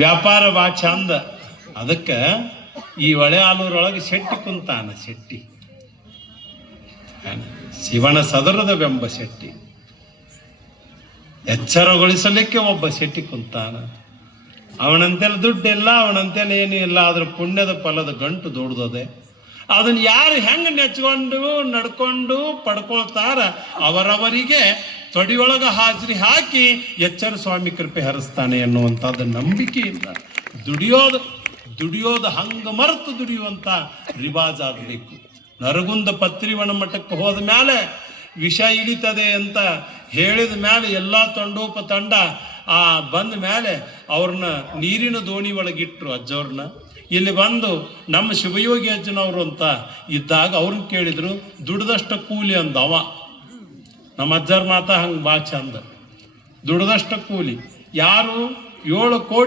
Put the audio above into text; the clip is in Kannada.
ವ್ಯಾಪಾರ ಬಾ ಚಂದ. ಅದಕ್ಕ ಈ ಒಳೆ ಆಲೂರೊಳಗೆ ಶೆಟ್ಟಿ ಕುಂತಾನ. ಶೆಟ್ಟಿ ಶಿವನ ಸದರದ ಬೆಂಬ ಶೆಟ್ಟಿ. ಎಚ್ಚರಗೊಳಿಸಲಿಕ್ಕೆ ಒಬ್ಬ ಶೆಟ್ಟಿ ಕುಂತಾನ. ಅವನಂತೆಲ್ಲ ದುಡ್ಡಿಲ್ಲ, ಅವನಂತೆಲ್ಲ ಏನೂ ಇಲ್ಲ. ಆದ್ರ ಪುಣ್ಯದ ಫಲದ ಗಂಟು ದೊಡ್ಡದೆ. ಅದನ್ನ ಯಾರು ಹೆಂಗ ನೆಚ್ಕೊಂಡು ನಡ್ಕೊಂಡು ಪಡ್ಕೊಳ್ತಾರ ಅವರವರಿಗೆ ತೊಡಿಯೊಳಗ ಹಾಜರಿ ಹಾಕಿ ಎಚ್ಚರ ಸ್ವಾಮಿ ಕೃಪೆ ಹರಿಸ್ತಾನೆ ಎನ್ನುವಂಥದ್ದು ನಂಬಿಕೆಯಿಂದ ದುಡಿಯೋದು ಹಂಗ ಮರೆತು ದುಡಿಯುವಂತ ರಿವಾಜ್ ಆಗ್ಬೇಕು. ನರಗುಂದ ಪತ್ರಿವನ ಮಠಕ್ಕೆ ಹೋದ ಮೇಲೆ ವಿಷ ಇಳಿತದೆ ಅಂತ ಹೇಳಿದ ಮೇಲೆ ಎಲ್ಲಾ ತಂಡ ಬಂದ ಮೇಲೆ ಅವ್ರನ್ನ ನೀರಿನ ದೋಣಿ ಒಳಗಿಟ್ರು ಅಜ್ಜವ್ರನ್ನ. ಇಲ್ಲಿ ಬಂದು ನಮ್ಮ ಶಿವಯೋಗಿ ಅಜ್ಜನವರು ಅಂತ ಇದ್ದಾಗ ಅವ್ರನ್ನ ಕೇಳಿದ್ರು, ದುಡ್ದಷ್ಟ ಕೂಲಿ ಅಂದ ಅವ. ನಮ್ಮ ಅಜ್ಜರ ಮಾತ ಹಂಗ ಬಾ ಚಂದ. ದುಡ್ದಷ್ಟ ಕೂಲಿ. ಯಾರು 7 ಕೋಟಿ